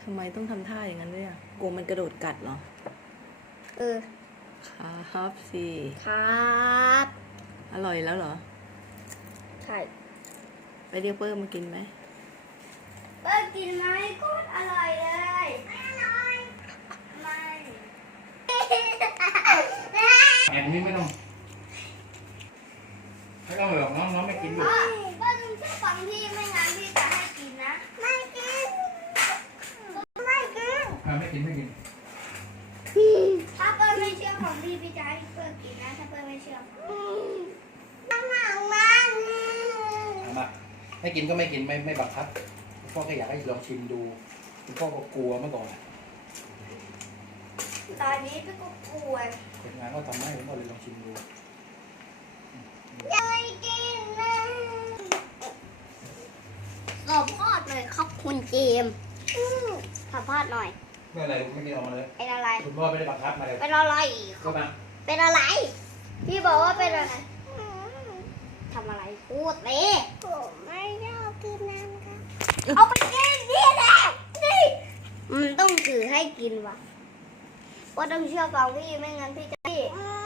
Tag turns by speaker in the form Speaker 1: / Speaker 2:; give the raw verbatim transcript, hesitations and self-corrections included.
Speaker 1: ำไมต้องทำท่าอย่างนั้นด้วยอ่ะกลัวมันกระโดดกัดเหรอ
Speaker 2: เออ
Speaker 1: ครับสิ
Speaker 2: ครับ
Speaker 1: อร่อยแล้วเหรอ
Speaker 2: ใช่
Speaker 1: ไปเรียกเปิ้ลมากินไหม
Speaker 2: เปิ้ลกินไหมก็อร่อยเลยไม่อร่อยไม่
Speaker 3: แอนนี่ไม่ต้องไม่ต้องหรอกน้องน้องไม่กินอยู่
Speaker 2: เปิ้ลต้องเชื่อฟังพี่ไม่งั้นพี่จะให้กินนะไม่กินไม่กิน
Speaker 3: อ่าไม่กินไม่กิน
Speaker 2: ถ้าเปิ้ลไม่เชื่อฟังพี่พี่จะให้เปิ้ลกินนะถ้าเปิ้ลไม่เชื่อฟังหนังมัน
Speaker 3: เอามาไม่กินก็ไม่กินไม่ไม่บังคับพ่อก็อยากให้ลองชิมดูคุณพ่อก็กลัวเมื่อก่อน
Speaker 2: ตอนนี้พี่ก็กลัว
Speaker 3: เสร็จงานก็ทำให้ผมก็เลยลองชิมดู
Speaker 2: ยังไม่กินเลยขอพอดเลยครับคุณเจมขอพอดหน่อย
Speaker 3: ไม่อะไรไม่กินออกมาเลย
Speaker 2: เป็นอะไร
Speaker 3: คุณพ่อไม่ได้บังคับมาเลย
Speaker 2: เป็นอะไร
Speaker 3: ก็มา
Speaker 2: เป็นอะไรพี่บอกว่าเป็นอะไรทำอะไรพูดเลยผมไม่ชอบกินน้ำครับเอาไปกินดิแหละนี่มันต้องถือให้กินวะว่าต้องเชื่อฟังพี่ไม่งั้นพี่จะพี่